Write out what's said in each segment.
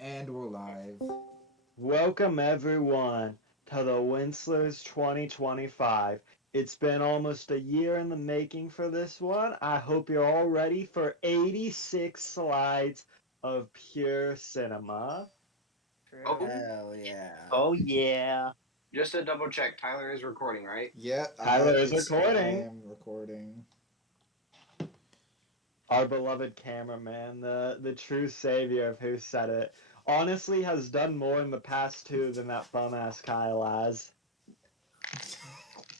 And we're live. Welcome everyone to the Winzlers 2025. It's been almost a year in the making for this one. I hope you're all ready for 86 slides of pure cinema. Oh, Hell yeah. oh yeah. Just to double check, Tyler is recording, right? Yeah, Tyler is I recording. am recording. Our beloved cameraman, the true savior of Who Said It, honestly has done more in the past two than that bum-ass Kyle has.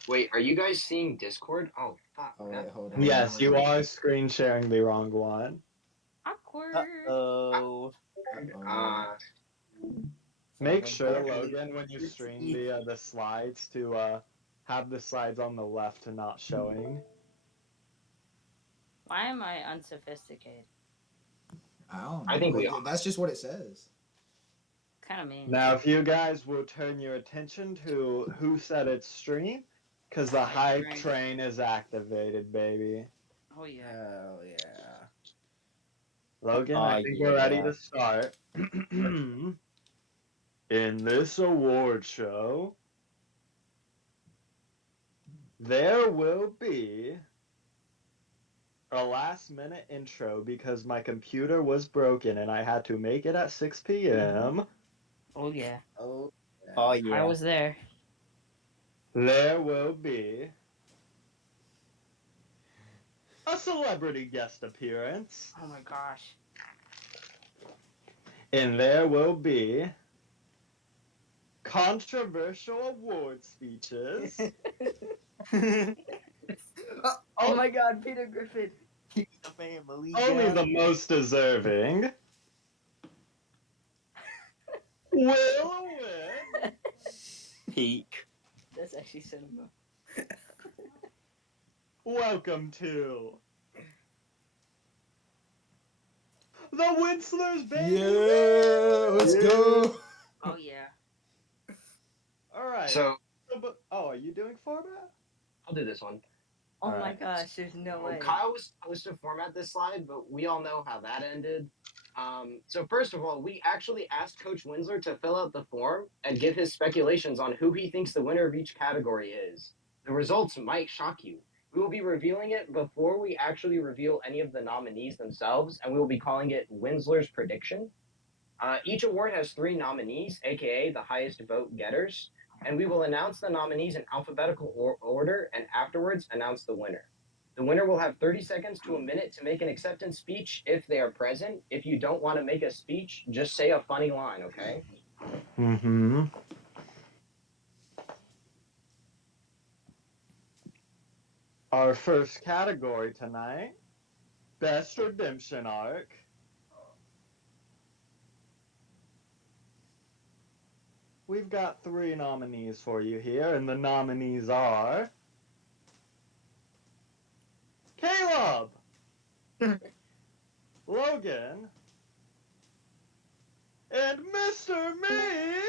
Wait, are you guys seeing Discord? Oh, fuck. Oh, wait, hold on. Yes, you are screen sharing the wrong one. Awkward. Uh-oh. Uh-oh. Make Someone sure, call- Logan, when you stream the slides to have the slides on the left and not showing. Why am I unsophisticated? I don't know. I think we are. That's just what it says. Kind of mean. Now, if you guys will turn your attention to Who Said It's stream, because the hype train is activated, baby. Oh yeah. Hell yeah. Logan, I think we're ready to start. In this award show, there will be a last-minute intro because my computer was broken and I had to make it at 6 p.m. Oh yeah. Oh, yeah. Oh yeah. I was there. There will be a celebrity guest appearance. Oh my gosh. And there will be controversial award speeches. Oh my god, Peter Griffin. The family. Only the most deserving will win. peak. That's actually cinema. Welcome to the Winzlers, baby. Yeah, let's go. Oh yeah. All right. So, are you doing format? I'll do this one. Oh my Alright. gosh, there's no way. Kyle was supposed to format this slide, but we all know how that ended. So first of all, we actually asked Coach Winzler to fill out the form and give his speculations on who he thinks the winner of each category is. The results might shock you. We will be revealing it before we actually reveal any of the nominees themselves, and we will be calling it Winzler's Prediction. Each award has 3 nominees, aka the highest vote getters, and we will announce the nominees in alphabetical order and afterwards announce the winner. The winner will have 30 seconds to a minute to make an acceptance speech if they are present. If you don't want to make a speech, just say a funny line, okay? Mm-hmm. Our first category tonight, Best Redemption Arc. We've got 3 nominees for you here, and the nominees are Caleb, Logan, and Mr. Me.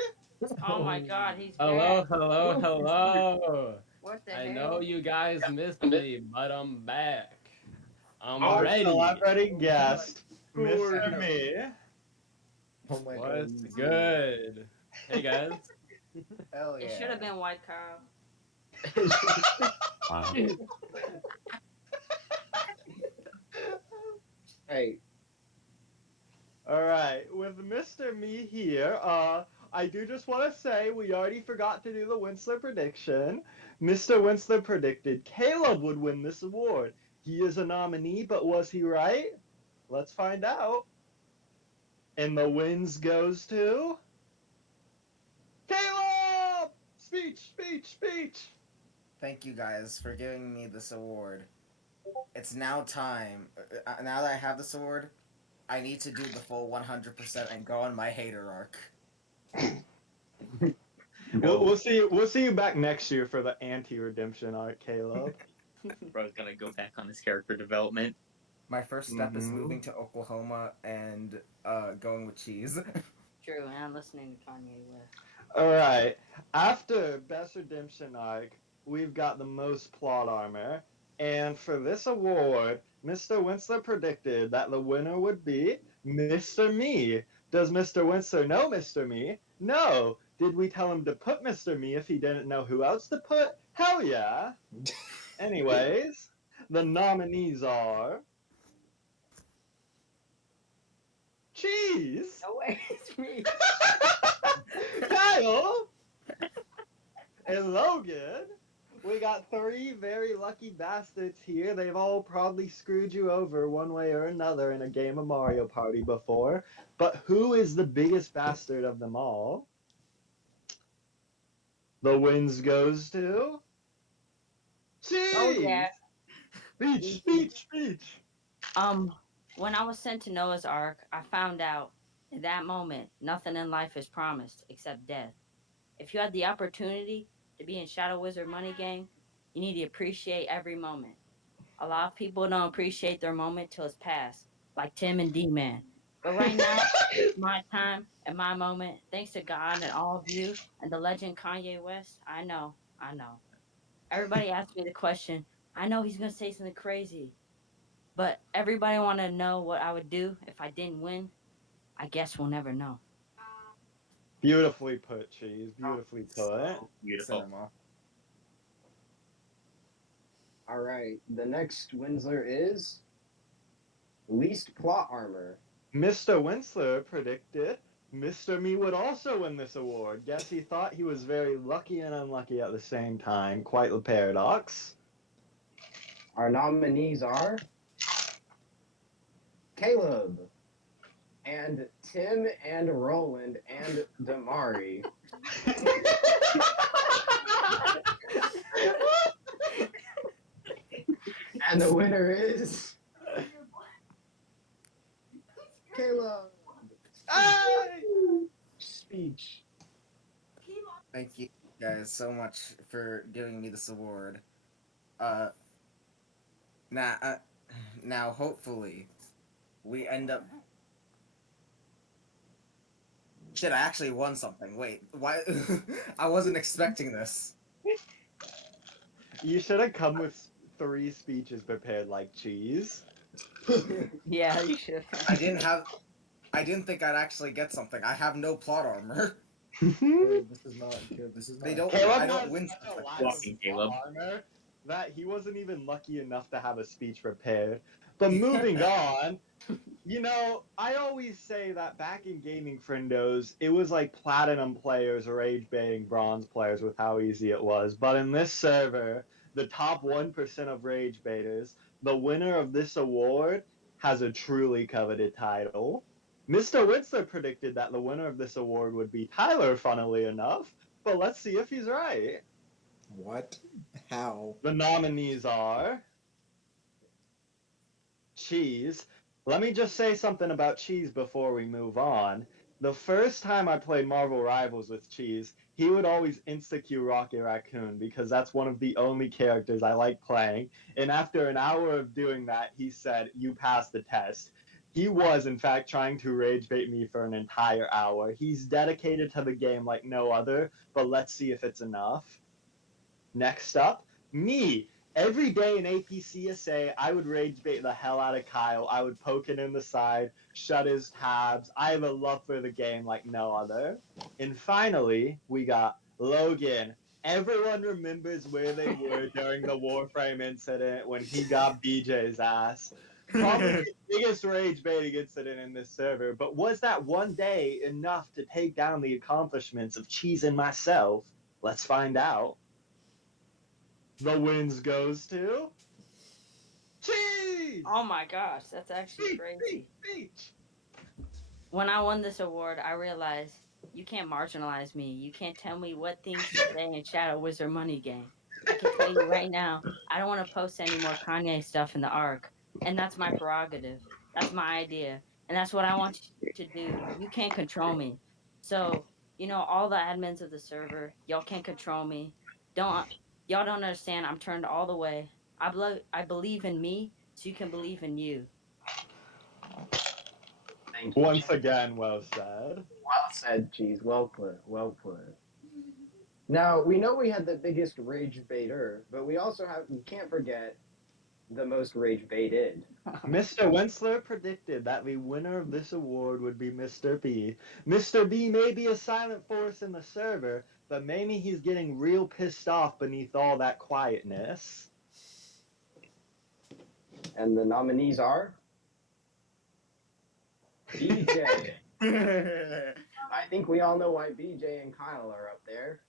Oh my god, he's Hello, back. hello. What the I hell? know you guys missed me, but I'm back. I'm Our ready. celebrity guest, Mr. Me. Oh my What's god. good? Hey guys. Hell yeah. It should have been White Cow. Hey, All right, with Mr. Me here, I do just want to say we already forgot to do the Winzler prediction. Mr. Winzler predicted Caleb would win this award. He is a nominee, but was he right? Let's find out. And the wins goes to Caleb! Speech, speech, speech! Thank you guys for giving me this award. It's now time. Now that I have this award, I need to do the full 100% and go on my hater arc. We'll see you back next year for the anti-redemption arc, Caleb. Bro's gonna go back on his character development. My first step is Mhm. moving to Oklahoma and going with cheese. True, and listening to Kanye West. All right. After Best Redemption Arc, we've got the most plot armor, and for this award, Mr. Winzler predicted that the winner would be Mr. Me. Does Mr. Winzler know Mr. Me? No. Did we tell him to put Mr. Me if he didn't know who else to put? Hell yeah. Anyways, the nominees are Cheese, No way, it's me. Kyle, and Logan. We got three very lucky bastards here. They've all probably screwed you over one way or another in a game of Mario Party before. But who is the biggest bastard of them all? The wins goes to Cheese. Oh yeah. Speech, speech, speech. When I was sent to Noah's Ark, I found out in that moment nothing in life is promised except death. If you had the opportunity to be in Shadow Wizard Money Game, you need to appreciate every moment. A lot of people don't appreciate their moment till it's past, like Tim and D-Man. But right now, it's my time and my moment. Thanks to God and all of you and the legend Kanye West. I know. Everybody asked me the question. I know he's gonna say something crazy, but everybody want to know what I would do if I didn't win. I guess we'll never know. Beautifully put, Cheese. Beautifully put. Beautiful. Cinema. All right. The next Winzler is least plot armor. Mr. Winzler predicted Mr. Me would also win this award. Guess he thought he was very lucky and unlucky at the same time. Quite the paradox. Our nominees are Caleb and Tim and Roland and Damari. And the winner is Caleb. Hey! Speech. Thank you guys so much for giving me this award. Now hopefully we end up. Shit, I actually won something. Wait, why? I wasn't expecting this. You should have come with 3 speeches prepared like Cheese. Yeah, you should. I didn't think I'd actually get something. I have no plot armor. Dude, this is not good. This is not They don't. Caleb I don't has win such stuff a like lack this. Walking Caleb. armor that he wasn't even lucky enough to have a speech prepared. But moving on, I always say that back in gaming friendos, it was like platinum players rage baiting bronze players with how easy it was. But in this server, the top 1% of rage baiters, the winner of this award has a truly coveted title. Mr. Winzler predicted that the winner of this award would be Tyler, funnily enough, but let's see if he's right. What? How? The nominees are Cheese. Let me just say something about Cheese before we move on. The first time I played Marvel Rivals with Cheese, he would always insta-queue Rocket Raccoon because that's one of the only characters I like playing. And after an hour of doing that, he said, "You passed the test." He was, in fact, trying to rage bait me for an entire hour. He's dedicated to the game like no other, but let's see if it's enough. Next up, me. Every day in APCSA, I would rage bait the hell out of Kyle. I would poke it in the side, shut his tabs. I have a love for the game like no other. And finally, we got Logan. Everyone remembers where they were during the Warframe incident when he got BJ's ass. Probably the biggest rage baiting incident in this server, but was that one day enough to take down the accomplishments of Cheese and myself? Let's find out. The wins goes to Cheese! Oh my gosh, that's actually crazy. Speech! When I won this award, I realized you can't marginalize me. You can't tell me what things to say in Shadow Wizard Money Game. I can tell you right now, I don't want to post any more Kanye stuff in the Ark. And that's my prerogative. That's my idea. And that's what I want you to do. You can't control me. So, all the admins of the server, y'all can't control me. Y'all don't understand. I'm turned all the way. I believe in me, so you can believe in you. Thank you. Once again, well said. Well said, Cheese. Well put. Well put. Now, we know we had the biggest rage baiter, but we can't forget the most rage baited. Mr. Winzler predicted that the winner of this award would be Mr. B. Mr. B may be a silent force in the server, but maybe he's getting real pissed off beneath all that quietness. And the nominees are BJ. I think we all know why BJ and Kyle are up there.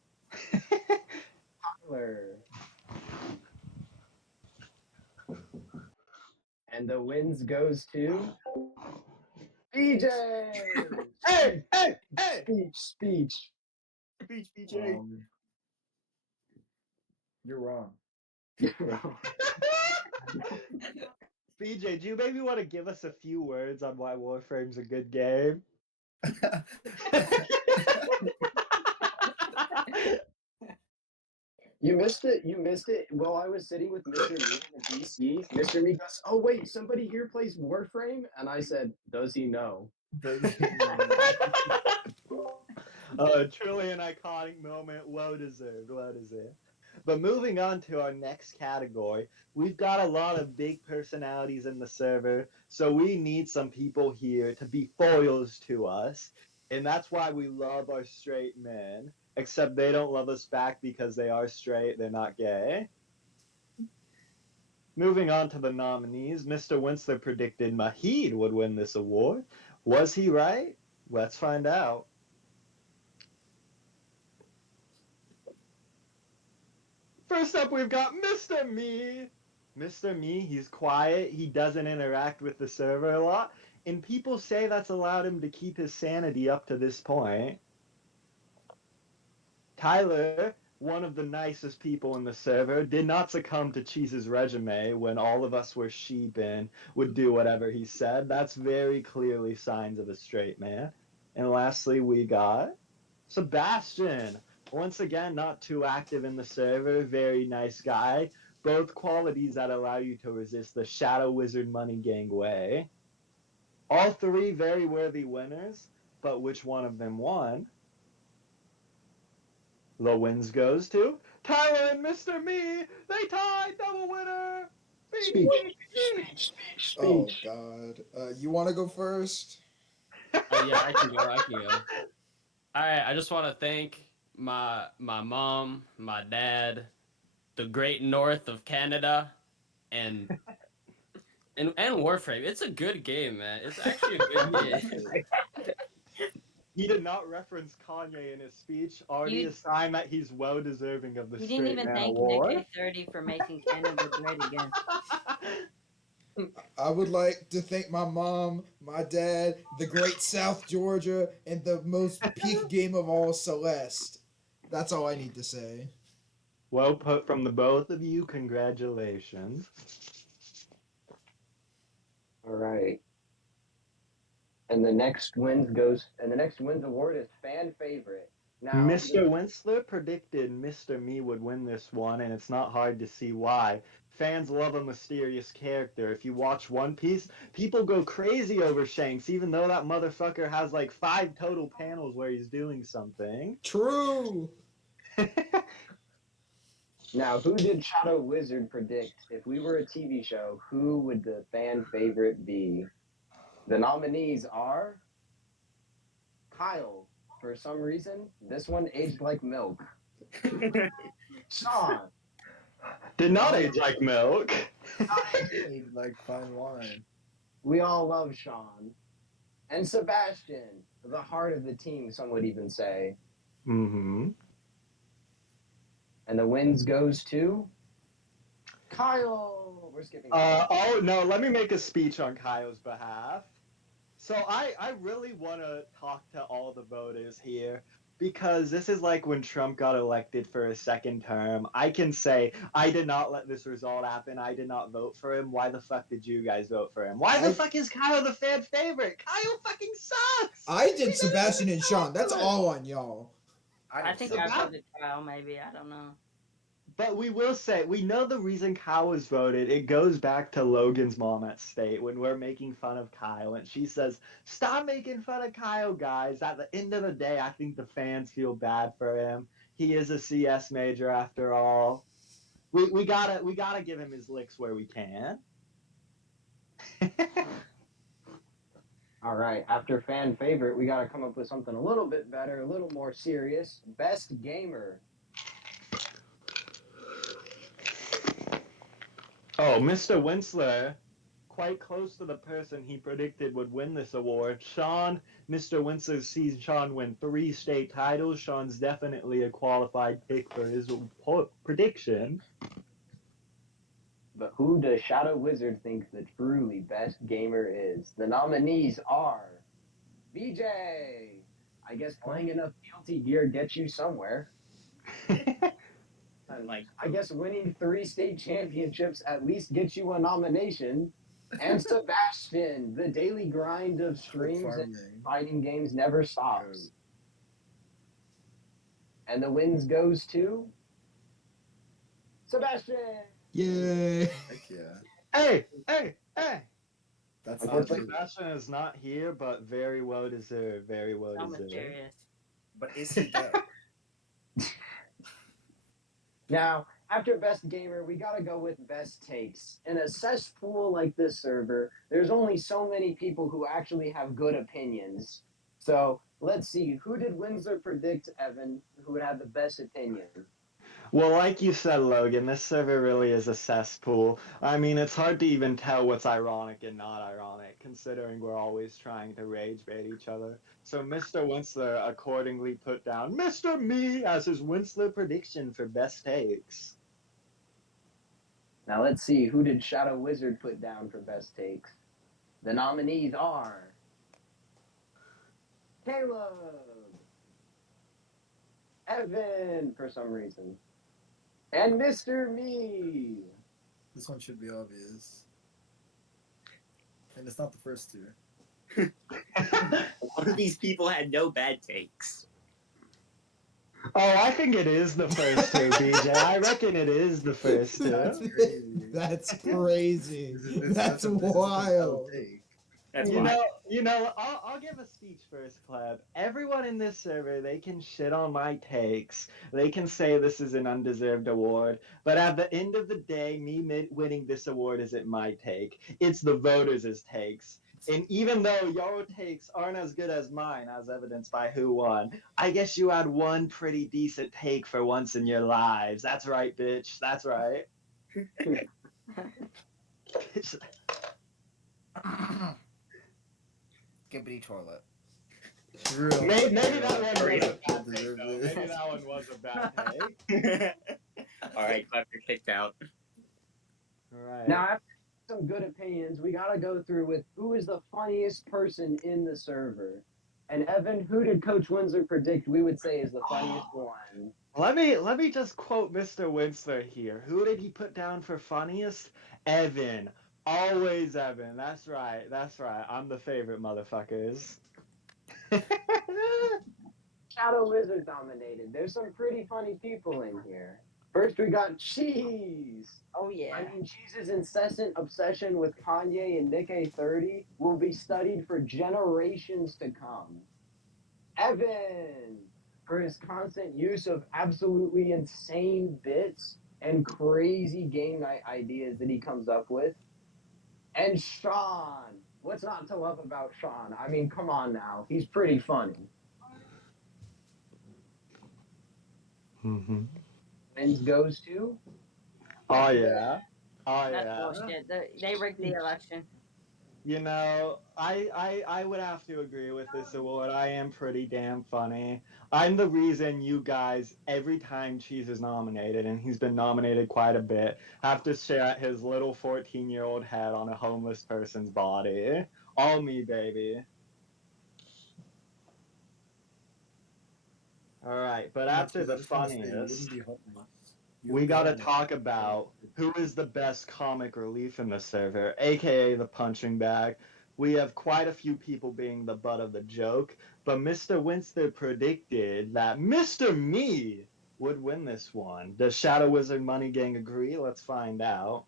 Tyler. And the wins goes to BJ. Hey! Speech. Beach BJ. You're wrong. BJ, do you maybe want to give us a few words on why Warframe's a good game? You missed it. You missed it. While I was sitting with Mr. Me in the DC, Mr. Me goes, "Oh wait, somebody here plays Warframe," and I said, "Does he know?" Truly an iconic moment. Well deserved. Well deserved. But moving on to our next category, we've got a lot of big personalities in the server, so we need some people here to be foils to us, and that's why we love our straight men. Except they don't love us back because they are straight, they're not gay. Moving on to the nominees, Mr. Winzler predicted Mahid would win this award. Was he right? Let's find out. First up, we've got Mr. Me. Mr. Me, he's quiet, he doesn't interact with the server a lot, and people say that's allowed him to keep his sanity up to this point. Tyler, one of the nicest people in the server, did not succumb to Cheese's resume when all of us were sheep and would do whatever he said. That's very clearly signs of a straight man. And lastly, we got Sebastian. Once again, not too active in the server, very nice guy. Both qualities that allow you to resist the Shadow Wizard Money Gang way. All three very worthy winners, but which one of them won? The wins goes to Tyler and Mr. Me. They tied, double winner. Speech. Oh God. You want to go first? Yeah, I can go. All right, I just want to thank my mom, my dad, the great north of Canada, and Warframe. It's a good game, man. It's actually a good game. He did not reference Kanye in his speech, already a sign that he's well deserving of the He didn't Straight even Man thank Award. Nick 30 for making Canada great again. I would like to thank my mom, my dad, the great South Georgia, and the most peak game of all, Celeste. That's all I need to say. Well put from the both of you. Congratulations. All right. And the next wins award is fan favorite. Now, Mr. Winzler predicted Mr. Me would win this one, and it's not hard to see why. Fans love a mysterious character. If you watch One Piece, people go crazy over Shanks, even though that motherfucker has like 5 total panels where he's doing something. True. Now, who did Shadow Wizard predict? If we were a TV show, who would the fan favorite be? The nominees are Kyle. For some reason, this one aged like milk. Sean. Did not age like milk. Like fine wine. We all love Sean. And Sebastian, the heart of the team, some would even say. Mm-hmm. And the wins goes to Kyle. We're skipping. Oh, no, let me make a speech on Kyle's behalf. So I really want to talk to all the voters here because this is like when Trump got elected for a second term. I can say, I did not let this result happen. I did not vote for him. Why the fuck did you guys vote for him? Why the fuck is Kyle the fan favorite? Kyle fucking sucks! I did Sebastian and Sean. That's all on y'all. I think I voted Kyle, maybe. I don't know. But we will say, we know the reason Kyle was voted. It goes back to Logan's mom at State when we're making fun of Kyle. And she says, stop making fun of Kyle, guys. At the end of the day, I think the fans feel bad for him. He is a CS major after all. we gotta give him his licks where we can. All right, after fan favorite, we got to come up with something a little bit better, a little more serious. Best gamer. Oh, Mr. Winzler, quite close to the person he predicted would win this award. Sean, Mr. Winzler sees Sean win 3 state titles. Sean's definitely a qualified pick for his prediction. But who does Shadow Wizard think the truly best gamer is? The nominees are BJ. I guess playing enough guilty gear gets you somewhere. I guess winning 3 state championships at least gets you a nomination. And Sebastian, the daily grind of streams and fighting games never stops. And the wins goes to Sebastian. Yay! Heck yeah. Hey! That's not true. Sebastian is not here, but very well deserved. Very well So deserved. mysterious. But is he dead? Now, after best gamer, we gotta go with best takes. In a cesspool like this server, there's only so many people who actually have good opinions. So let's see, who did Winzler predict, Evan, who would have the best opinion? Well, like you said, Logan, this server really is a cesspool. I mean, it's hard to even tell what's ironic and not ironic, considering we're always trying to rage bait each other. So Mr. Winzler accordingly put down Mr. Me as his Winzler prediction for best takes. Now let's see, who did Shadow Wizard put down for best takes? The nominees are Caleb, Evan, for some reason, and Mr. Me. This one should be obvious. And it's not the first two. One of these people had no bad takes. Oh, I think it is the first two, BJ. I reckon it is the first two. That's crazy. That's a wild. take. That's You why. know, I'll give a speech first, Cleb. Everyone in this server, they can shit on my takes. They can say this is an undeserved award. But at the end of the day, me winning this award isn't my take. It's the voters' takes. And even though your takes aren't as good as mine, as evidenced by who won, I guess you had one pretty decent take for once in your lives. That's right, bitch. That's right. Skibbity toilet. Real. Maybe that one was a Real. bad take, though. Maybe that one was a bad take. All right, Clef, you're kicked out. Right. Now, after some good opinions, we gotta go through with who is the funniest person in the server. And Evan, who did Coach Winzler predict we would say is the funniest one? Let me just quote Mr. Winzler here. Who did he put down for funniest? Evan. Always Evan. That's right. That's right. I'm the favorite, motherfuckers. Shadow Wizard nominated. There's some pretty funny people in here. First, we got Cheese. Oh yeah. I mean, Cheese's incessant obsession with Kanye and Nick A30 will be studied for generations to come. Evan, for his constant use of absolutely insane bits and crazy game night ideas that he comes up with. And Sean. What's not to love about Sean? I mean, come on now. He's pretty funny. Mm-hmm. Wins goes to? Oh yeah. Oh That's yeah. bullshit. They rigged the election. You know, I would have to agree with this award. I am pretty damn funny. I'm the reason you guys, every time Cheese is nominated, and he's been nominated quite a bit, have to stare at his little 14-year-old head on a homeless person's body. All me, baby. Alright, but after the funniest, we gotta talk about who is the best comic relief in the server, aka the punching bag. We have quite a few people being the butt of the joke, but Mr. Winzler predicted that Mr. Me would win this one. Does Shadow Wizard Money Gang agree? Let's find out.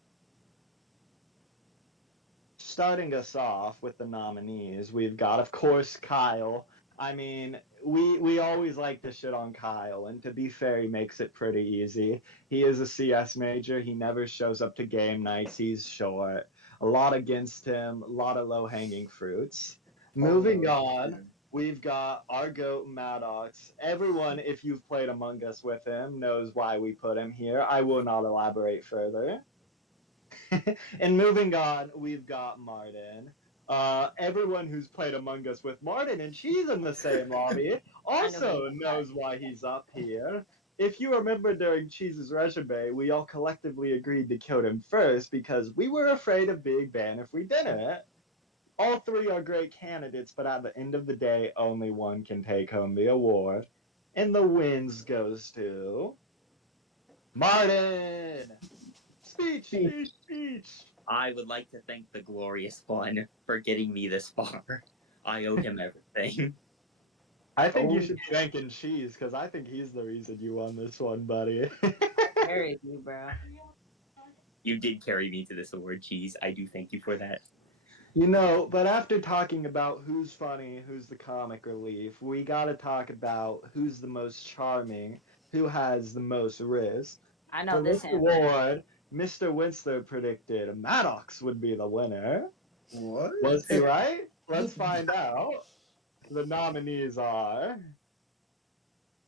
Starting us off with the nominees, we've got, of course, Kyle. I mean, we always like to shit on Kyle, and to be fair, he makes it pretty easy. He is a CS major. He never shows up to game nights. He's short. A lot against him. A lot of low hanging fruits. Moving on, we've got our goat Maddox. Everyone, if you've played Among Us with him, knows why we put him here. I will not elaborate further. And moving on, we've got Martin. Everyone who's played Among Us with Martin, and she's in the same lobby, also knows why he's up here. If you remember during Cheese's resume, we all collectively agreed to kill him first because we were afraid of being banned if we didn't. All three are great candidates, but at the end of the day, only one can take home the award. And the wins goes to Martin! Speech, speech, speech! I would like to thank the glorious one for getting me this far. I owe him everything. I think you should be thanking Cheese, because I think he's the reason you won this one, buddy. Carry you, bro. You did carry me to this award, Cheese. I do thank you for that. You know, but after talking about who's funny, who's the comic relief, we gotta talk about who's the most charming, who has the most Rizz. I know For this this answer. award, Mr. Winzler predicted Maddox would be the winner. What? Was he right? Let's find out. The nominees are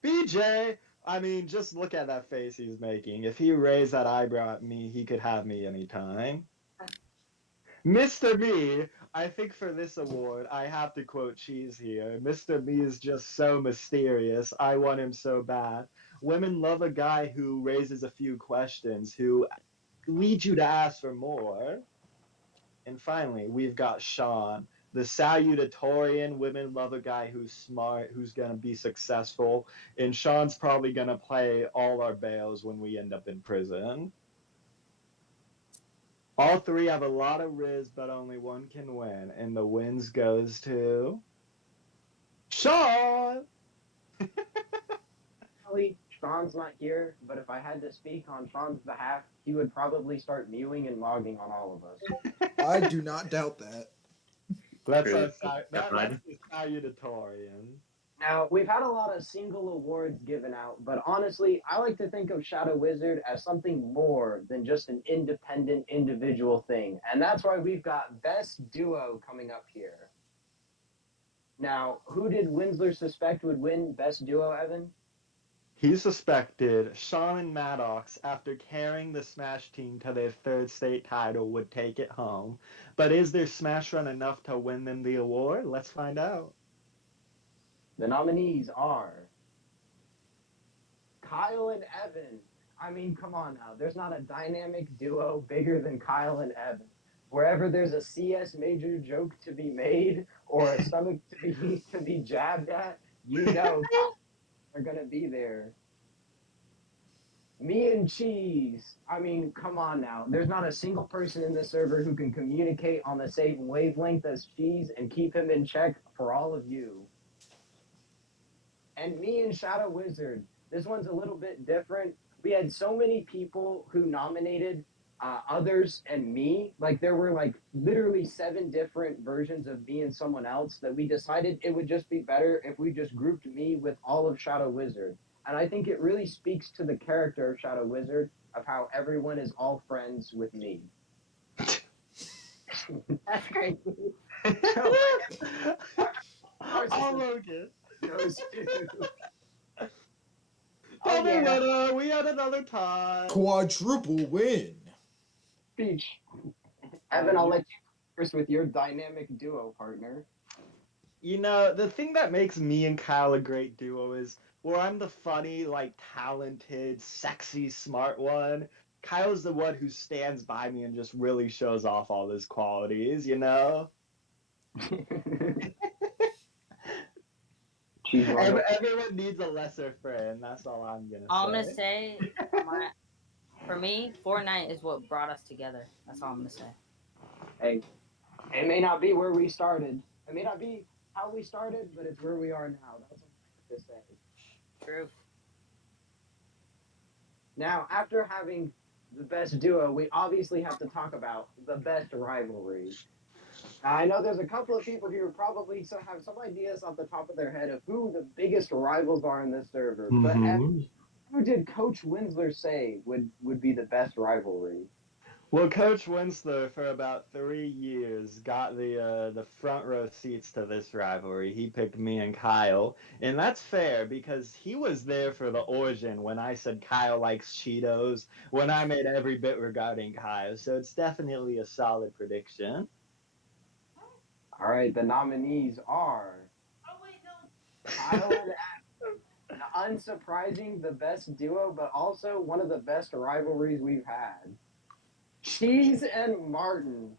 BJ. I mean, just look at that face he's making. If he raised that eyebrow at me, he could have me anytime. Mr. Me, I think for this award, I have to quote Cheese here. Mr. Me is just so mysterious. I want him so bad. Women love a guy who raises a few questions, who leads you to ask for more. And finally, we've got Sean, the salutatorian. Women love a guy who's smart, who's going to be successful. And Sean's probably going to play all our bails when we end up in prison. All three have a lot of Rizz, but only one can win. And the wins goes to Sean! Actually, Sean's not here, but if I had to speak on Sean's behalf, he would probably start mewing and logging on all of us. I do not doubt that. That's True. that's the salutatorian. Now, we've had a lot of single awards given out, but honestly, I like to think of Shadow Wizard as something more than just an independent individual thing. And that's why we've got Best Duo coming up here. Now, who did Winzler suspect would win Best Duo, Evan? He suspected Sean and Maddox, after carrying the Smash team to their third state title, would take it home. But is their Smash run enough to win them the award? Let's find out. The nominees are Kyle and Evan. I mean, come on now. There's not a dynamic duo bigger than Kyle and Evan. Wherever there's a CS major joke to be made or a stomach to be jabbed at, you know they're going to be there. Me and Cheese. I mean, come on now. There's not a single person in this server who can communicate on the same wavelength as Cheese and keep him in check for all of you. And me and Shadow Wizard. This one's a little bit different. We had so many people who nominated others and me. Like, there were like literally 7 different versions of me and someone else that we decided it would just be better if we just grouped me with all of Shadow Wizard. And I think it really speaks to the character of Shadow Wizard, of how everyone is all friends with me. That's great. Oh, Logan. Those two. Tell me yeah. what, we had another tie. Quadruple win. Speech. Evan, I'll let you first with your dynamic duo partner. You know, the thing that makes me and Kyle a great duo is where I'm the funny, like, talented, sexy, smart one. Kyle's the one who stands by me and just really shows off all his qualities, you know? Everyone needs a lesser friend. That's all I'm gonna say. All I'm gonna say, for me, Fortnite is what brought us together. That's all I'm gonna say. Hey, it may not be where we started. It may not be how we started, but it's where we are now. That's what I have to say. True. Now, after having the best duo, we obviously have to talk about the best rivalry. I know there's a couple of people here who probably have some ideas off the top of their head of who the biggest rivals are in this server. But who did Coach Winzler say would be the best rivalry? Well, Coach Winsler for about 3 years got the front row seats to this rivalry. He picked me and Kyle, and that's fair because he was there for the origin when I said Kyle likes Cheetos, when I made every bit regarding Kyle. So it's definitely a solid prediction. All right, the nominees are Kyle and unsurprising, the best duo, but also one of the best rivalries we've had. Cheese and Martin.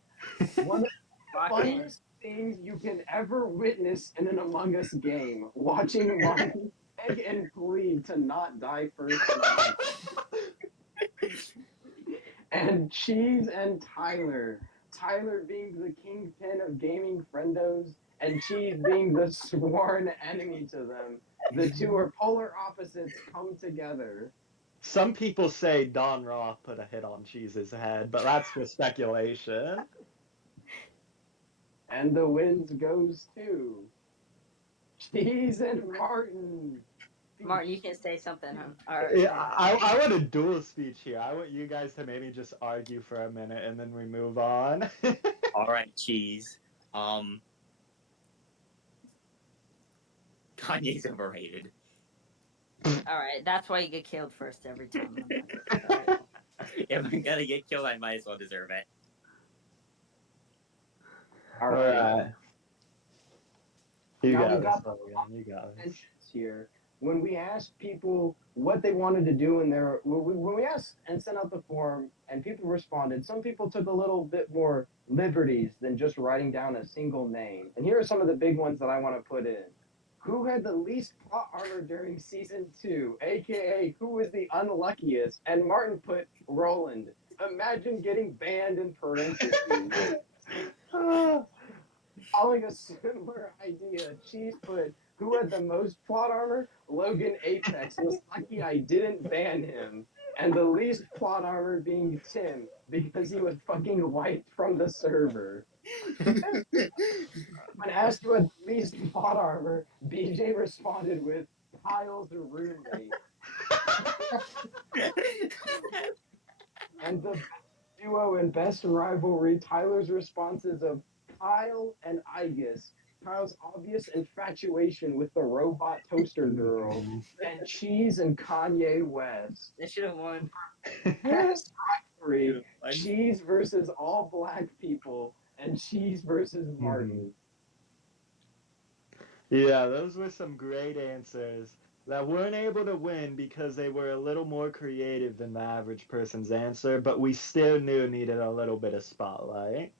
One of the funniest things you can ever witness in an Among Us game. Watching Martin beg and plead to not die first. And Cheese and Tyler. Tyler being the kingpin of gaming friendos, and Cheese being the sworn enemy to them. The two are polar opposites come together. Some people say Don Roth put a hit on Cheese's head, but that's for speculation. And the wins goes to Cheese and Martin. Martin, you can say something. Yeah, I want a dual speech here. I want you guys to maybe just argue for a minute and then we move on. All right, Cheese. Kanye's overrated. All right, that's why you get killed first every time. If I'm gonna get killed, I might as well deserve it. All right. You Now got it. You got it. Here, when we asked people what they wanted to do in their, when we asked and sent out the form and people responded, some people took a little bit more liberties than just writing down a single name. And here are some of the big ones that I want to put in. Who had the least plot armor during season 2, aka who was the unluckiest? And Martin put Roland. Imagine getting banned in parentheses. Following a similar idea, Cheese put who had the most plot armor? Logan Apex. Was lucky I didn't ban him. And the least plot armor being Tim, because he was fucking wiped from the server. When asked who had the least plot armor, BJ responded with Kyle's roommate. And the best duo and best rivalry, Tyler's responses of Kyle and Igus. Kyle's obvious infatuation with the robot toaster girl, and Cheese and Kanye West. They should have won. Best rivalry, Cheese versus all black people, and Cheese versus Martin. Yeah, those were some great answers that weren't able to win because they were a little more creative than the average person's answer, but we still knew needed a little bit of spotlight.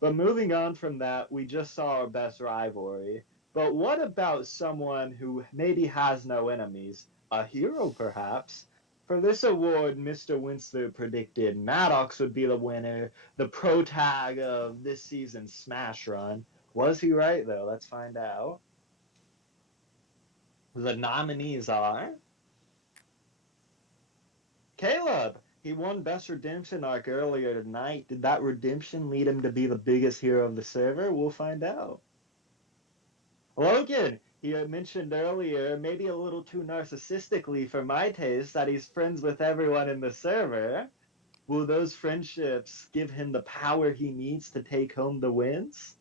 But moving on from that, we just saw our best rivalry. But what about someone who maybe has no enemies? A hero, perhaps? For this award, Mr. Winzler predicted Maddox would be the winner, the pro tag of this season's Smash Run. Was he right, though? Let's find out. The nominees are Caleb. He won Best Redemption Arc earlier tonight. Did that redemption lead him to be the biggest hero of the server? We'll find out. Logan. He had mentioned earlier, maybe a little too narcissistically for my taste, that he's friends with everyone in the server. Will those friendships give him the power he needs to take home the wins?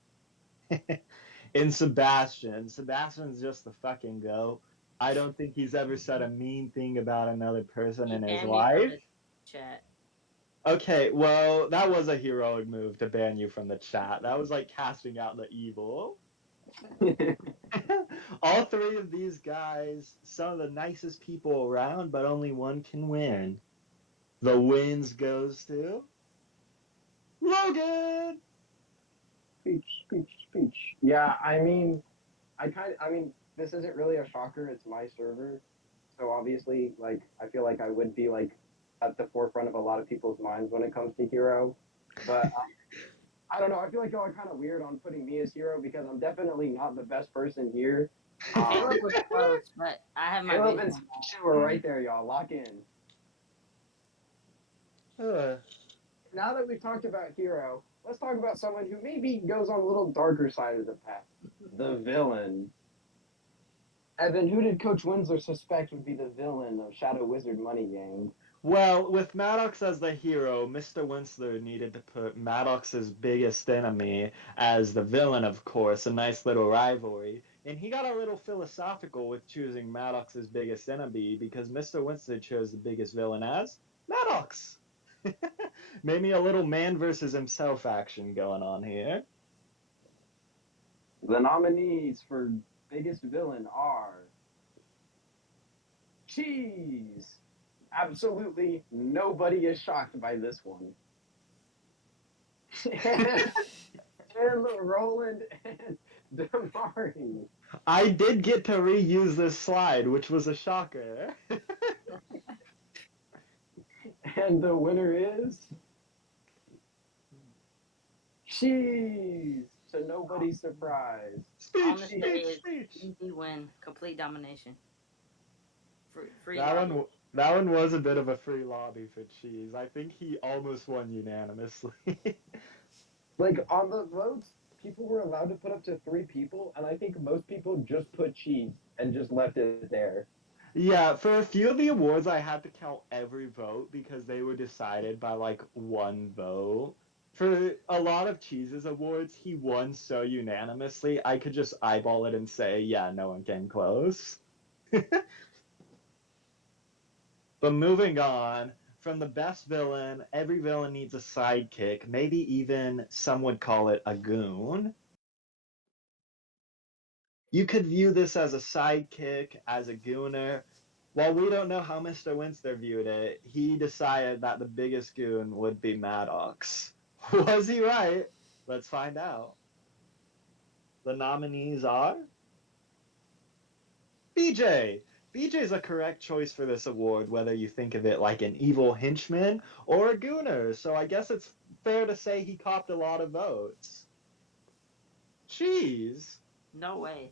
And Sebastian. Sebastian's just the fucking GOAT. I don't think he's ever said a mean thing about another person in his life. Chat. Okay, well, that was a heroic move to ban you from the chat. That was like casting out the evil. All three of these guys, some of the nicest people around, but only one can win. The wins goes to Logan. Speech. Yeah, I mean, this isn't really a shocker. It's my server, so obviously, like, I feel like I would be like at the forefront of a lot of people's minds when it comes to hero. But I don't know. I feel like y'all are kind of weird on putting me as hero because I'm definitely not the best person here. Caleb was close, but I have my. Caleb and Sue are right there, y'all. Lock in. Now that we've talked about hero, let's talk about someone who maybe goes on a little darker side of the path. The villain. Evan, who did Coach Winsler suspect would be the villain of Shadow Wizard Money Gang? Well, with Maddox as the hero, Mr. Winsler needed to put Maddox's biggest enemy as the villain, of course, a nice little rivalry. And he got a little philosophical with choosing Maddox's biggest enemy because Mr. Winsler chose the biggest villain as Maddox. Maybe a little man versus himself action going on here. The nominees for biggest villain are Cheese. Absolutely nobody is shocked by this one. And Roland and Damari. I did get to reuse this slide, which was a shocker. And the winner is Cheese. To nobody's surprise. Honestly, it's easy win, complete domination. Free lobby. That one was a bit of a free lobby for Cheese. I think he almost won unanimously. Like, on the votes, people were allowed to put up to 3 people, and I think most people just put Cheese and just left it there. Yeah, for a few of the awards, I had to count every vote because they were decided by like one vote. For a lot of Cheese's awards, he won so unanimously, I could just eyeball it and say, yeah, no one came close. But moving on, from the best villain, every villain needs a sidekick, maybe even some would call it a goon. You could view this as a sidekick, as a gooner. While we don't know how Mr. Winsler viewed it, he decided that the biggest goon would be Maddox. Was he right? Let's find out. The nominees are BJ. BJ's a correct choice for this award, whether you think of it like an evil henchman or a gooner, so I guess it's fair to say he copped a lot of votes. Cheese. No way.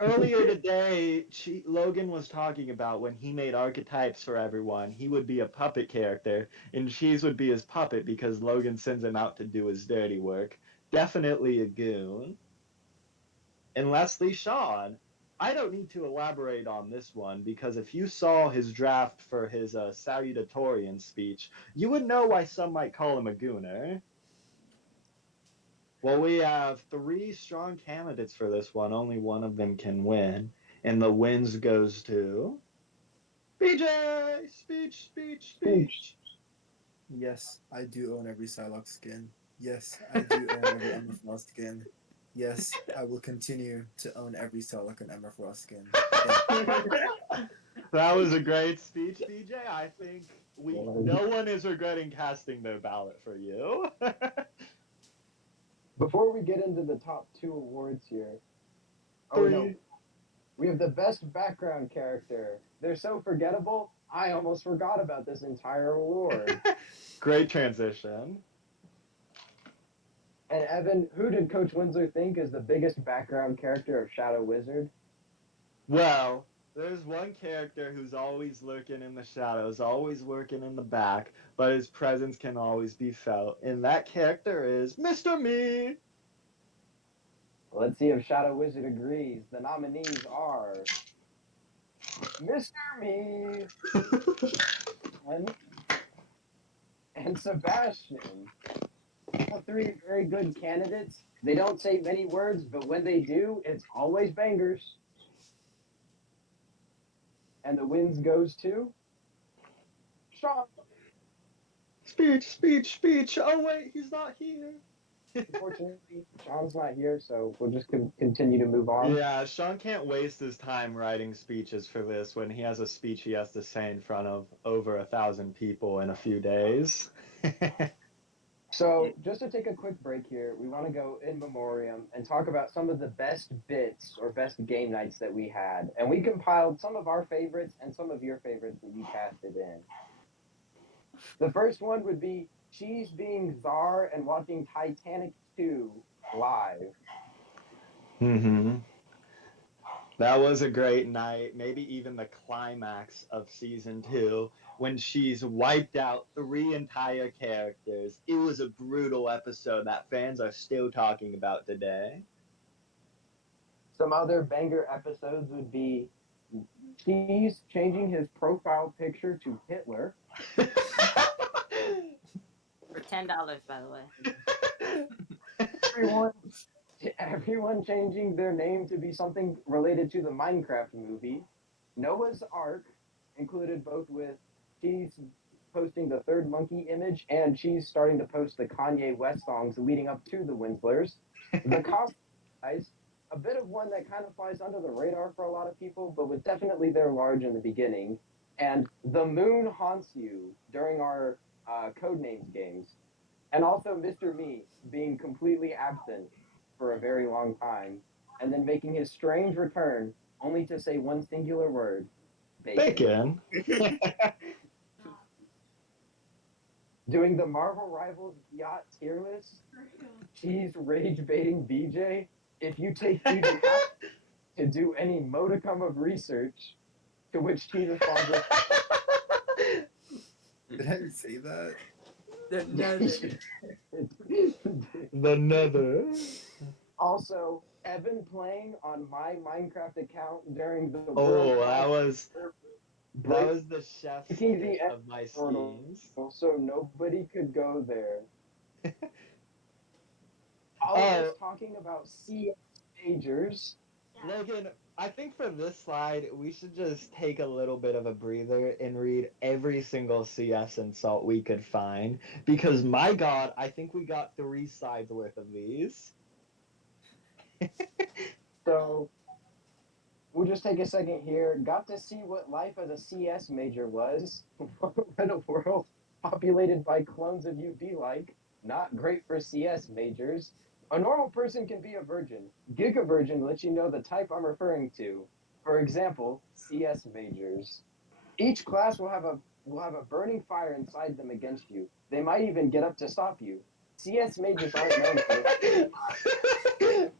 Earlier today, Logan was talking about when he made archetypes for everyone, he would be a puppet character, and Cheese would be his puppet because Logan sends him out to do his dirty work. Definitely a goon. And Leslie Shawn. I don't need to elaborate on this one because if you saw his draft for his salutatorian speech, you would know why some might call him a gooner. Well, we have 3 strong candidates for this one. Only one of them can win. And the wins goes to BJ! Speech! Yes, I do own every Psylocke skin. Yes, I do own every Emma Frost skin. Yes, I will continue to own every Psylocke and Emma Frost skin. That was a great speech, BJ. I think no one is regretting casting their ballot for you. Before we get into the top 2 awards here, no, we have the best background character. They're so forgettable, I almost forgot about this entire award. Great transition. And Evan, who did Coach Winsler think is the biggest background character of Shadow Wizard? Well, there's one character who's always lurking in the shadows, always working in the back, but his presence can always be felt. And that character is Mr. Me. Let's see if Shadow Wizard agrees. The nominees are Mr. Me and Sebastian. All 3 very good candidates. They don't say many words, but when they do, it's always bangers. And the wins goes to Sean. Speech. Oh, wait, he's not here. Unfortunately, Sean's not here, so we'll just continue to move on. Yeah, Sean can't waste his time writing speeches for this when he has a speech he has to say in front of over 1,000 people in a few days. So, just to take a quick break here, we want to go in memoriam and talk about some of the best bits or best game nights that we had. And we compiled some of our favorites and some of your favorites that you casted in. The first one would be Cheese being Czar and watching Titanic 2 live. That was a great night, maybe even the climax of season 2, when she's wiped out 3 entire characters. It was a brutal episode that fans are still talking about today. Some other banger episodes would be Cheese changing his profile picture to Hitler. For $10, by the way. Everyone changing their name to be something related to the Minecraft movie. Noah's Ark included both with Cheese posting the third monkey image and Cheese starting to post the Kanye West songs leading up to the Winzlers. The costume guys, a bit of one that kind of flies under the radar for a lot of people, but was definitely there large in the beginning. And The Moon Haunts You during our Codenames games. And also Mr. Me being completely absent for a very long time, and then making his strange return only to say one singular word, bacon. Bacon. Doing the Marvel Rivals yacht tier list, Cheese rage baiting BJ. If you take even half to do any modicum of research, to which Cheese responds with, Did I say that? The The nether. Also, Evan playing on my Minecraft account during the Oh, World that was break the chef's breaking the kiss of my portal, schemes. so nobody could go there. All of us talking about CS majors. Logan, I think for this slide, we should just take a little bit of a breather and read every single CS insult we could find. Because, my god, I think we got 3 slides worth of these. So we'll just take a second here. Got to see what life as a CS major was. What would a world populated by clones of you be like? Not great for CS majors. A normal person can be a virgin. Giga Virgin lets you know the type I'm referring to. For example, CS majors. Each class will have a burning fire inside them against you. They might even get up to stop you. CS majors aren't known for this.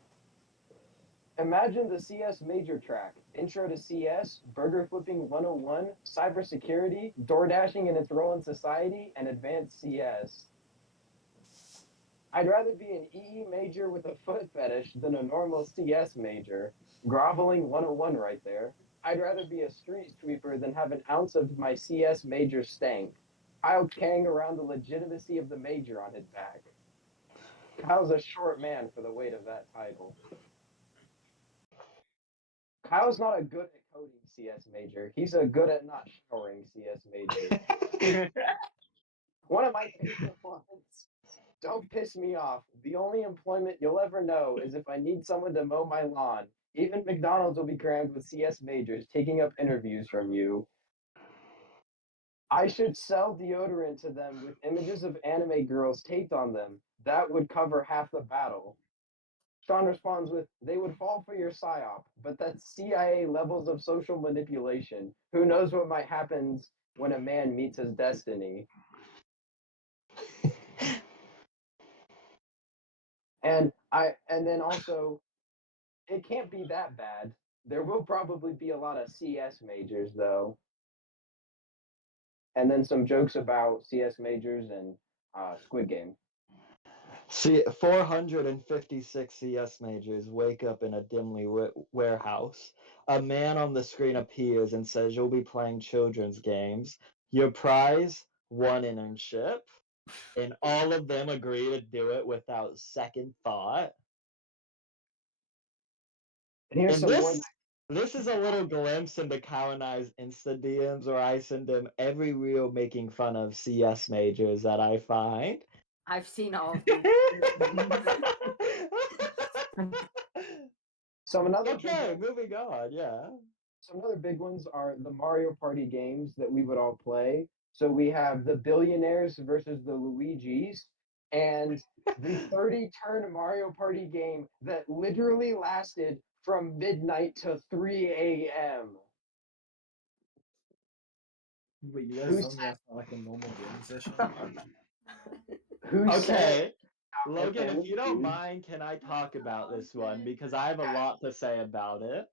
Imagine the CS major track. Intro to CS, burger flipping 101, cybersecurity, door dashing in its role in society, and advanced CS. I'd rather be an EE major with a foot fetish than a normal CS major. Groveling 101 right there. I'd rather be a street sweeper than have an ounce of my CS major stank. Kyle carrying around the legitimacy of the major on his back. Kyle's a short man for the weight of that title. Kyle's not a good at coding CS major. He's a good at not showering CS major. One of my favorite ones. Don't piss me off. The only employment you'll ever know is if I need someone to mow my lawn. Even McDonald's will be crammed with CS majors taking up interviews from you. I should sell deodorant to them with images of anime girls taped on them. That would cover half the battle. Sean responds with, they would fall for your psyop, but that's CIA levels of social manipulation. Who knows what might happen when a man meets his destiny? And then also, it can't be that bad. There will probably be a lot of CS majors though. And then some jokes about CS majors and Squid Game. See, 456 CS majors wake up in a dimly lit warehouse. A man on the screen appears and says you'll be playing children's games. Your prize, 1 internship. And all of them agree to do it without second thought. And here's some more. This is a little glimpse into colonized Insta DMs where I send him every reel making fun of CS majors that I find. I've seen all of these. Moving on, yeah. Some other big ones are the Mario Party games that we would all play. So we have the Billionaires versus the Luigis, and the 30-turn Mario Party game that literally lasted from midnight to 3 a.m. Wait, you guys told me that's not like a normal gaming session? Okay. Logan, if you don't mind, can I talk about this one? Because I have a lot to say about it.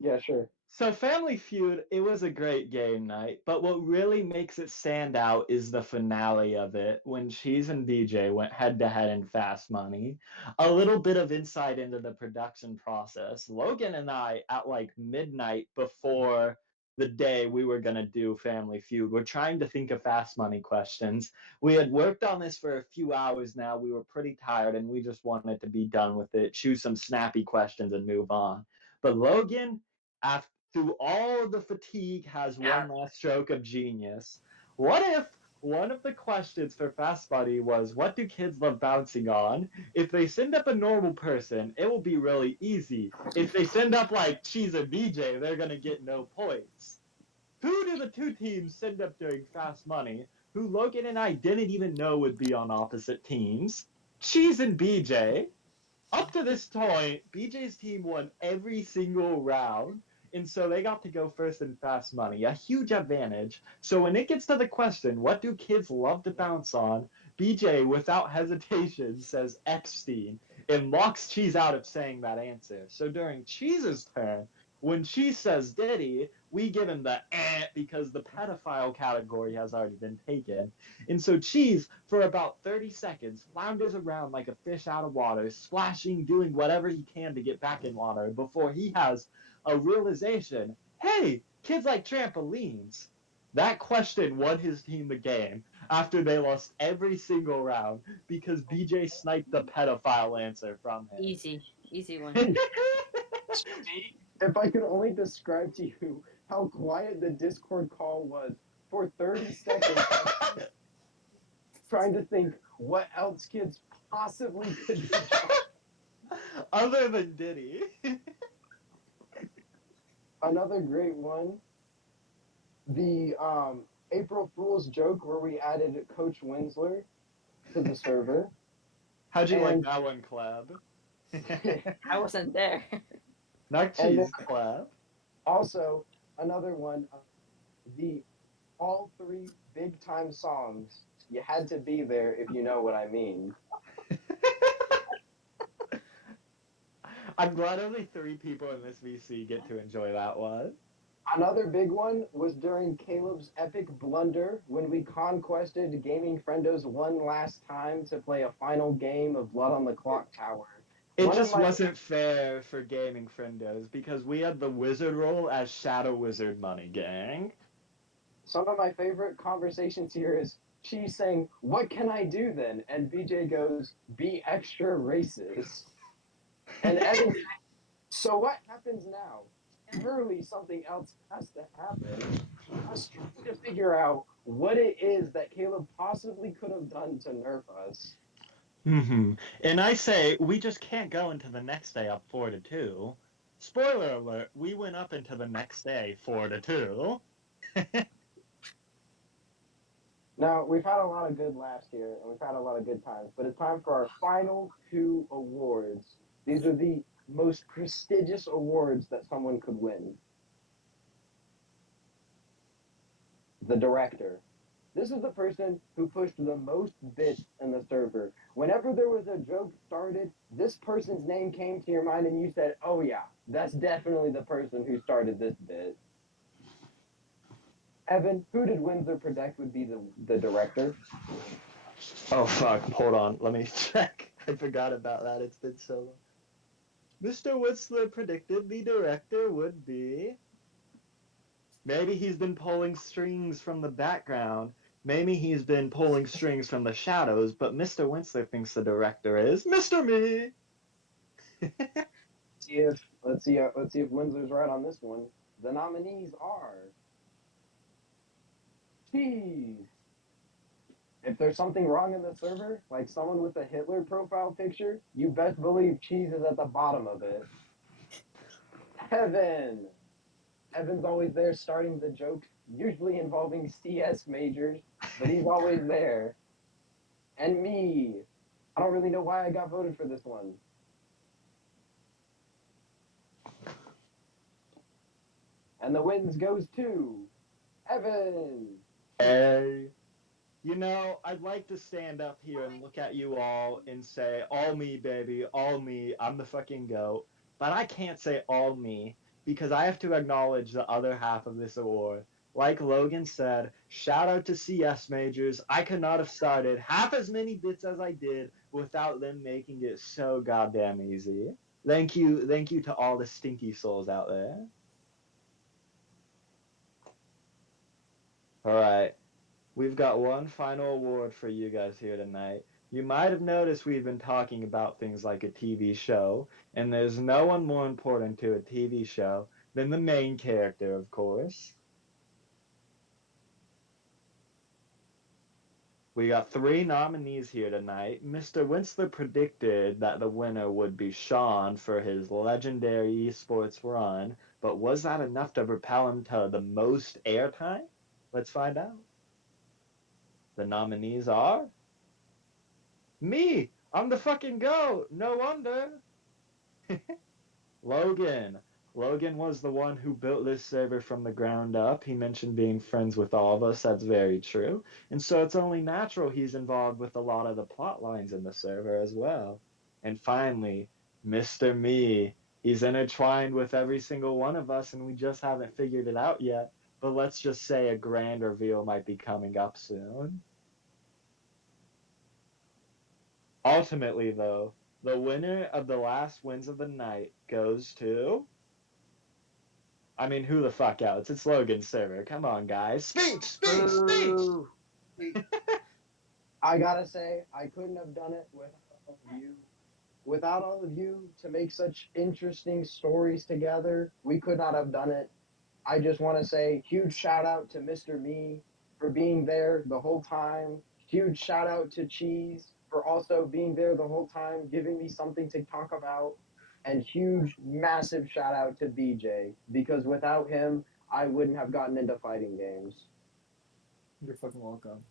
Yeah, sure. So Family Feud, it was a great game night, but what really makes it stand out is the finale of it when Cheese and BJ went head to head in Fast Money. A little bit of insight into the production process. Logan and I, at like midnight before the day we were going to do Family Feud, we're trying to think of Fast Money questions. We had worked on this for a few hours now. We were pretty tired and we just wanted to be done with it, choose some snappy questions and move on. But Logan, after through all of the fatigue, has one last stroke of genius. What if one of the questions for Fast Buddy was, what do kids love bouncing on? If they send up a normal person, it will be really easy. If they send up like Cheese and BJ, they're going to get no points. Who do the two teams send up during Fast Money, who Logan and I didn't even know would be on opposite teams? Cheese and BJ. Up to this point, BJ's team won every single round, and so they got to go first in Fast Money, a huge advantage. So when it gets to the question, what do kids love to bounce on? BJ, without hesitation, says Epstein and locks Cheese out of saying that answer. So during Cheese's turn, when Cheese says Diddy, we give him the because the pedophile category has already been taken. And so Cheese, for about 30 seconds, flounders around like a fish out of water, splashing, doing whatever he can to get back in water before he has a realization. Hey, kids like trampolines. That question won his team the game after they lost every single round because BJ sniped the pedophile answer from him. Easy one. If I could only describe to you how quiet the Discord call was for 30 seconds, trying to think what else kids possibly could be. Other than Diddy. Another great one, the April Fool's joke where we added Coach Winzler to the server. How'd you like And- that one, Club? I wasn't there. Not And Cheese, Club. Also, another one, the all three big time songs. You had to be there if you know what I mean. I'm glad only 3 people in this VC get to enjoy that one. Another big one was during Caleb's epic blunder when we conquested Gaming Friendos one last time to play a final game of Blood on the Clock Tower. It One of just my- wasn't fair for Gaming Friendos because we had the wizard role as Shadow Wizard Money Gang. Some of my favorite conversations here is she saying, "What can I do then?" And BJ goes, "Be extra racist." And Evan, "So what happens now?" Surely something else has to happen. I was trying to figure out what it is that Caleb possibly could have done to nerf us. And I say, we just can't go into the next day up 4-2. Spoiler alert, we went up into the next day 4-2. Now, we've had a lot of good laughs here, and we've had a lot of good times, but it's time for our final 2 awards. These are the most prestigious awards that someone could win. The director. This is the person who pushed the most bits in the server. Whenever there was a joke started, this person's name came to your mind and you said, "Oh yeah, that's definitely the person who started this bit." Evan, who did Windsor predict would be the director? Oh fuck, hold on, let me check. I forgot about that, it's been so long. Mr. Whistler predicted the director would be... Maybe he's been pulling strings from the background. Maybe he's been pulling strings from the shadows, but Mr. Whistler thinks the director is Mr. Me! Let's see if Windsor's right on this one. The nominees are Cheese. If there's something wrong in the server, like someone with a Hitler profile picture, you best believe Cheese is at the bottom of it. Evan. Evan's always there starting the jokes, usually involving CS majors, but he's always there. And me. I don't really know why I got voted for this one. And the wins goes to Evan. Hey. You know, I'd like to stand up here and look at you all and say, all me, baby, all me, I'm the fucking GOAT. But I can't say all me because I have to acknowledge the other half of this award. Like Logan said, shout out to CS majors. I could not have started half as many bits as I did without them making it so goddamn easy. Thank you to all the stinky souls out there. All right, we've got one final award for you guys here tonight. You might have noticed we've been talking about things like a TV show, and there's no one more important to a TV show than the main character, of course. We got 3 nominees here tonight. Mr. Winzler predicted that the winner would be Sean for his legendary esports run, but was that enough to propel him to the most airtime? Let's find out. The nominees are me. I'm the fucking GOAT. No wonder. Logan. Logan was the one who built this server from the ground up. He mentioned being friends with all of us. That's very true. And so it's only natural he's involved with a lot of the plot lines in the server as well. And finally, Mr. Me. He's intertwined with every single one of us, and we just haven't figured it out yet. But let's just say a grand reveal might be coming up soon. Ultimately, though, the winner of the last wins of the night goes to... I mean, who the fuck else? It's Logan's server. Come on, guys. Speech! Boo. I gotta say, I couldn't have done it without all of you. Without all of you to make such interesting stories together, we could not have done it. I just want to say huge shout out to Mr. Me for being there the whole time. Huge shout out to Cheese for also being there the whole time, giving me something to talk about. And huge, massive shout out to BJ, because without him, I wouldn't have gotten into fighting games. You're fucking welcome.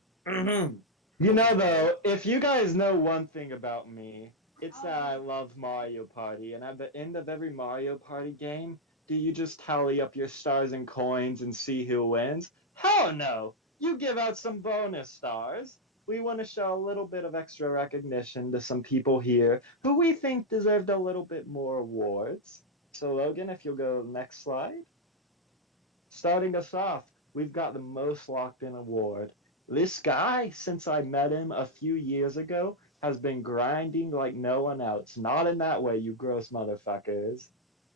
You know, though, if you guys know one thing about me, it's that I love Mario Party. And at the end of every Mario Party game, do you just tally up your stars and coins and see who wins? Hell no! You give out some bonus stars. We want to show a little bit of extra recognition to some people here who we think deserved a little bit more awards. So Logan, if you'll go next slide. Starting us off, we've got the most locked in award. This guy, since I met him a few years ago, has been grinding like no one else. Not in that way, you gross motherfuckers.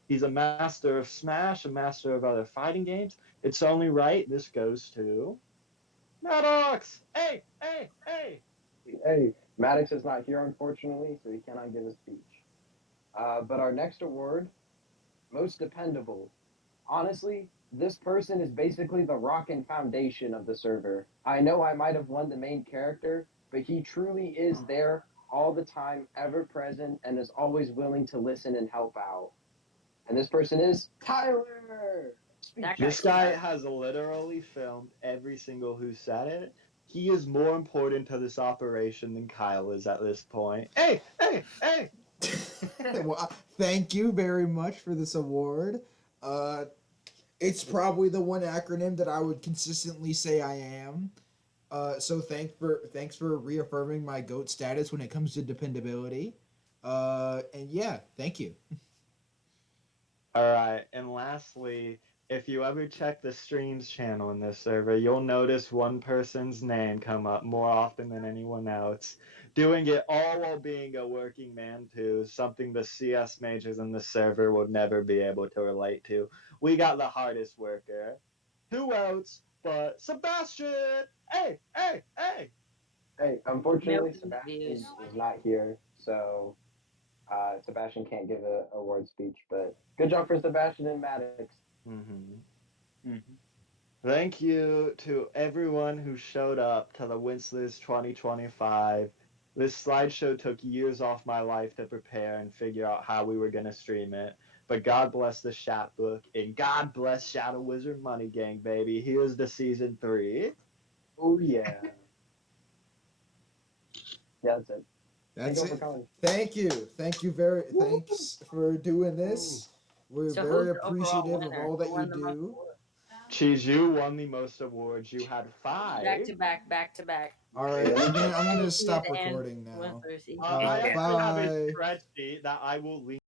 He's a master of Smash, a master of other fighting games. It's only right this goes to... Maddox! Hey! Hey, Maddox is not here, unfortunately, so he cannot give a speech. But our next award, most dependable. Honestly, this person is basically the rock and foundation of the server. I know I might have won the main character, but he truly is there all the time, ever present, and is always willing to listen and help out. And this person is Tyler! This guy has literally filmed every single Who Said It. He is more important to this operation than Kyle is at this point. Hey! Well, thank you very much for this award. It's probably the one acronym that I would consistently say I am. So thanks for reaffirming my GOAT status when it comes to dependability. And yeah, thank you. All right, and lastly, if you ever check the streams channel in this server, you'll notice one person's name come up more often than anyone else, doing it all while being a working man too, something the CS majors in the server will never be able to relate to. We got the hardest worker. Who else but Sebastian? Hey! Hey, unfortunately, Sebastian is not here, so Sebastian can't give a award speech, but good job for Sebastian and Maddox. Thank you to everyone who showed up to the Winzlers 2025. This slideshow took years off my life to prepare and figure out how we were going to stream it. But God bless the chat book, and God bless Shadow Wizard Money Gang, baby. Here's the season 3. Oh, yeah. Yeah, that's it. That's it. Thank you. Thanks for doing this. We're So very who's the overall appreciative of winner? all that Who won you the most do. awards? Cheese, you won the most awards. You had 5. Back to back. All right, I'm gonna stop And recording now. Winzlers, I actually have a Bye. spreadsheet that I will link